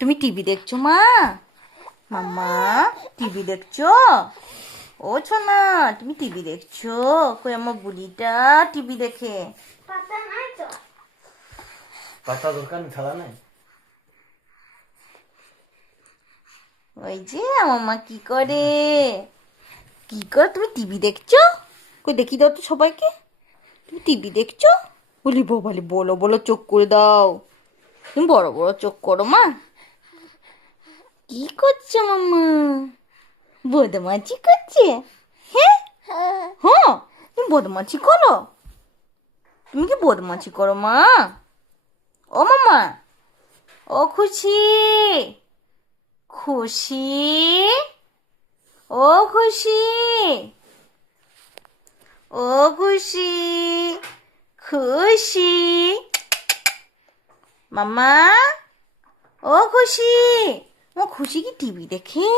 তুমি টিভি দেখছ মা? মাম্মা টিভি দেখছ? ও না তুমি টিভি দেখছ? কই আমার বুড়িটা টিভি দেখে? পাতা নাই তো। পাতা দরকার নেই ছাড়া নাই? ওই যে আমার মা কি করে? কি করে তুমি টিভি দেখছ? কই দেখি দাও তো সবাইকে। তুমি টিভি দেখছ? বলি বলি বলো বলো চোখ করে দাও। তুমি বড় বড় চোখ করো মা। কি করছ মাম্মা বদমাছি করছে হ্যাঁ হ্যাঁ তুমি বদমাছি করো তুমি কি বদমাছি করো মা ও মামা ও খুশি খুশি ও খুশি ও খুশি খুশি মামা ও খুশি ও খুশি কি টিভি দেখে?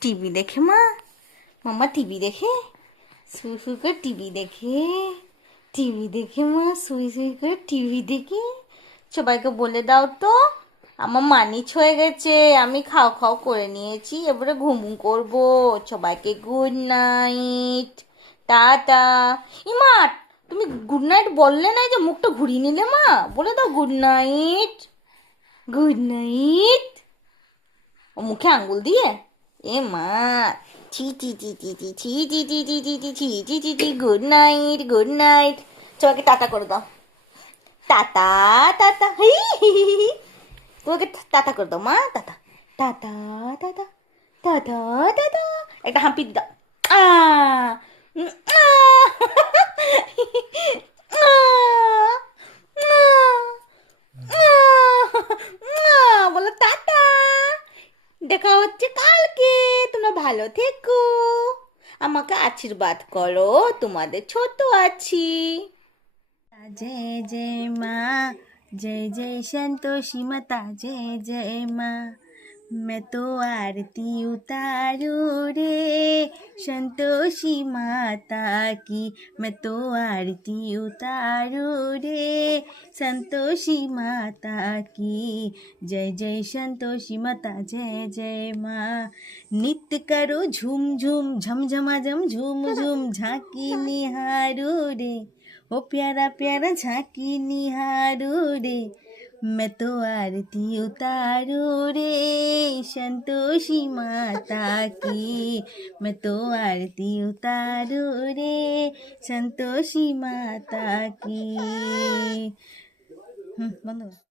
টিভি দেখে মা? মামা টিভি দেখে? শুয়ে শুয়ে করে টিভি দেখে? টিভি দেখে মা? শুয়ে শুয়ে করে টিভি দেখে? সবাইকে বলে দাও তো। আমার মানিচ হয়ে গেছে আমি খাও খাও করে নিয়েছি এবারে ঘুম করব সবাইকে গুড নাইট টাটা ইমাট তুমি গুড নাইট বললে না যে মুখটা ঘুরিয়ে নিলে মা বলে দাও গুড নাইট গুড নাইট ও মুখে আঙ্গুল দিয়ে এ মা ছি ছি ছি ছি ছি ছি ছি ছি ছি ছি ছি ছি ছি ছি ছি গুড নাইট গুড নাইট সবাইকে টাটা করে দাও টাটা টাটা হি হি হি তোমাকে টাটা করে দাও, মা tata tata tata tata tata একটা হাঁপি দাও। বলো টাটা দেখা হচ্ছে কালকে। তোমরা ভালো থেকো। আমাকে আশীর্বাদ করো, তোমাদের ছোট আছি। জয় জয় মা। जय जय संतोषी माता जय जय माँ मैं तो आरती उतारू रे संतोषी माता की मैं तो आरती उतारू रे संतोषी माता की जय जय संतोषी माता जय जय माँ नित्य करो झूम झूम झम झमा झम झूम झूम झांकी निहारू रे ओ प्यारा प्यारा झांकी निहारू रे मैं तो आरती उतारू रे संतोषी माता की मैं तो आरती उतारू रे संतोषी माता की हम्म, बंद करो।